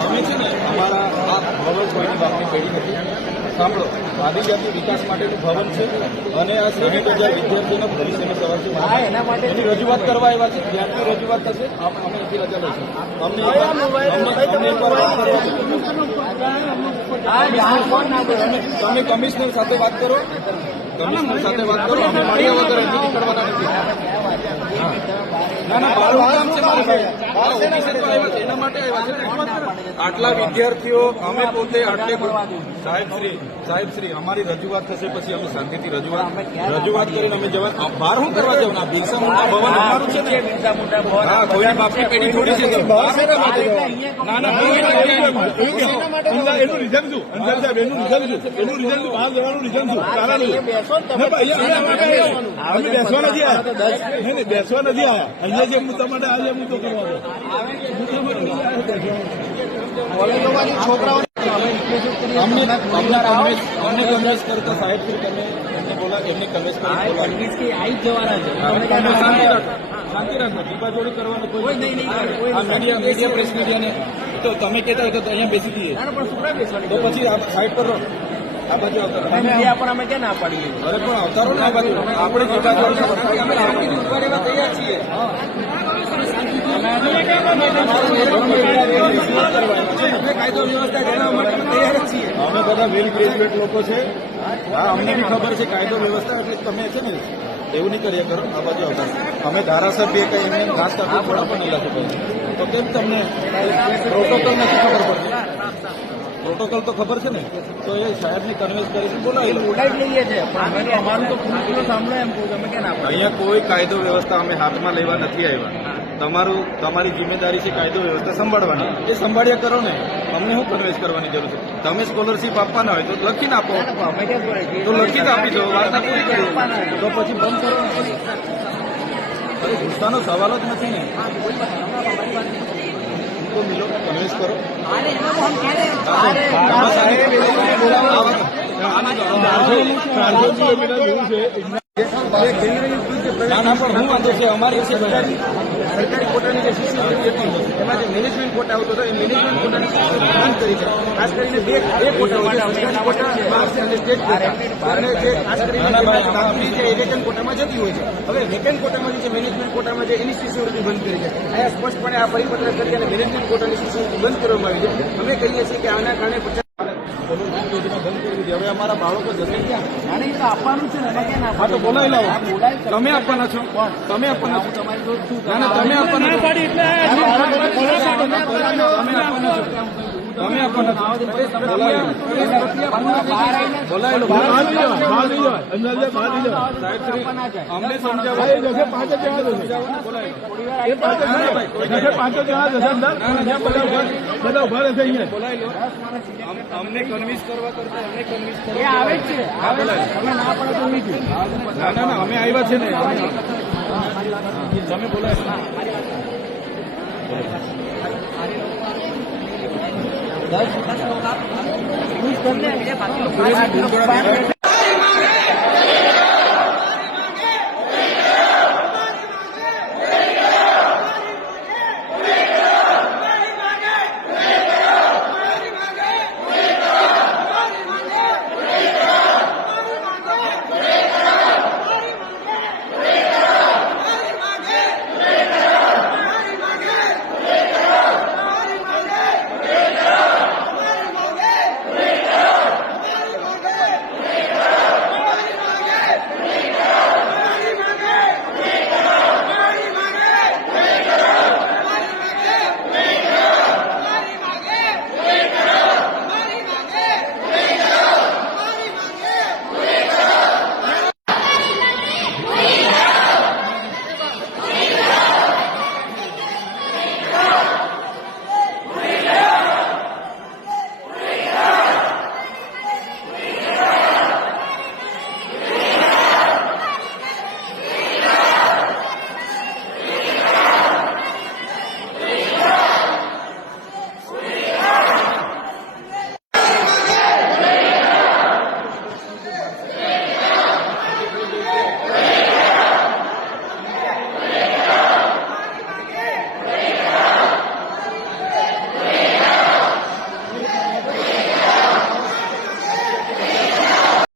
અમે અમારા આ ભવન કોઈની બાપની પેઢી નથી સાંભળો. આદિજાતિ વિકાસ માટેનું ભવન છે અને આ સાહીઠ હજાર વિદ્યાર્થીઓના ભવિષ્યને સવારથી એની રજૂઆત કરવા આવ્યા છે. જ્યાંથી રજૂઆત થશે અમે એથી રજા લઈશું. અમને. તમે- કમિશનર સાથે વાત કરો. કમિશનર સાથે વાત કરો. અમે મળ્યા વગર નીકળવાના નથી ના ના મારું કામ છે મારું એના માટે આવ્યા છે. આટલા વિદ્યાર્થીઓ અમે પોતે આટલે સાહેબ શ્રી સાહેબ શ્રી અમારી રજૂઆત થશે પછી અમે શાંતિથી રજૂઆત રજૂઆત કરીને અમે જવા બહાર શું કરવા જવાના બિરસા મુંડા ભવન અમારું છે ને? હા કોઈની બાપની પેઢી થોડી છે બહાર શું કરવા ના ના કોઈ જગ્યાએ નહીં. એનું રીઝન શું? અંજન સાહેબ એનું રીઝન શું? એનું રીઝન શું? બહાર જવાનું રીઝન શું? કારણ શું ના, પણ અહીંયા- અહીંયા અમે બેસવા નથી આવ્યા. નહીં નહીં બેસવા નથી આવ્યા. અહીંયા જે મુદ્દા માટે આજે મુદ્દો કરવા દો અમને અમને કન્વેન્સ કરતા સાહેબ શ્રી તમે એમને બોલા એમને કન્વેન્સ કરી બોલાવી. તમે શાંતિ રાખો શાંતિ રાખો દીપાજોડી કરવાનો કોઈ આ મીડિયા મીડિયા પ્રેસ મીડિયાને તો તમે કહેતા હોય તો અહીંયા બેસી દઈએ તો પછી આ સાઈડ પર રહો આ બાજુ મીડિયા પણ અમે ક્યાં ના પાડીએ અરે પણ અવતારો ને બાજુ આપણે દીપાજોડી અમે તૈયાર છીએ અમે કાયદો વ્યવસ્થા જણાવવા માટે અમે તૈયાર જ છીએ અમે બધા વેલ ગ્રેજ્યુએટ લોકો છે. હા અમને બી ખબર છે કાયદો વ્યવસ્થા એટલે તમે છે ને એવું નહીં કર્યા કરો. આ બાજુ આવતા અમે ધારાસભ્ય કઈ એમને ઘાસ કાપી થોડા પણ નહીં લાગતું તો કેમ તમને પ્રોટોકોલ નથી ખબર પડતી? પ્રોટોકોલ તો ખબર છે ને? તો એ સાહેબની કન્વિન્સ કરી બોલાવી લઈએ છીએ અમારું તો સામનો એમ કહું અહીંયા કોઈ કાયદો વ્યવસ્થા અમે હાથમાં લેવા નથી આવ્યા. તમારું તમારી જિમ્મેદારી છે કાયદો વ્યવસ્થા સંભાળવાની. એ સંભાળ્યા કરો ને. અમને શું કન્વેન્સ કરવાની જરૂર છે? તમે સ્કોલરશીપ આપવાના હોય તો લખીને આપો. તો લખીને આપી દો વાર્તા પૂરી કરી તો પછી બંધ કરો ગુસ્સાનો સવાલ જ નથી ને. ઉनको કિલોમીટર દૂર છે. ના ના પણ હું વાંધો છે અમારી છે સરકારી કોટાની જે શિષ્યવૃત્તિ હતી એમાં જે મેનેજમેન્ટ કોટા આવતો હતો એ મેનેજમેન્ટ કોટાની શિષ્યવૃત્તિ બંધ કરી છે. ખાસ કરીને બે બે કોટા સરકારી કોટા અને સ્ટેટ કોટા અને જે ખાસ કરીને જેમના જે છે કોટામાં જતી હોય છે. હવે વેકેન્ટ કોટામાં જે છે મેનેજમેન્ટ કોટામાં જે એની શિષ્યવૃત્તિ બંધ કરી છે. અહીંયા સ્પષ્ટપણે આ પરિપત્ર કરી અને મેનેજમેન્ટ કોટાની શિષ્યવૃત્તિ બંધ કરવામાં આવી છે. અમે કહીએ છીએ કે આના કારણે યોજના બંધ કરી દીધી. હવે અમારા બાળકો જશે ક્યાં? આને તો આપવાનું છે ને હા તો બોલાવી લાવો. તમે આપવાના છો? તમે આપવાના છો? ના ના તમે આપવાના છો. તમે અમને સમજાવો પાંચ જ જણા જશે પાંચ જ જણા જશે પાંચ જ જણા જશે અંદર અહીંયા બધા કન્વિન્સ કરવા કરતા અમને કન્વિન્સ આવે છે આવે ના પડે ના ના ના અમે આવ્યા છે ને તમે બોલાવી દસ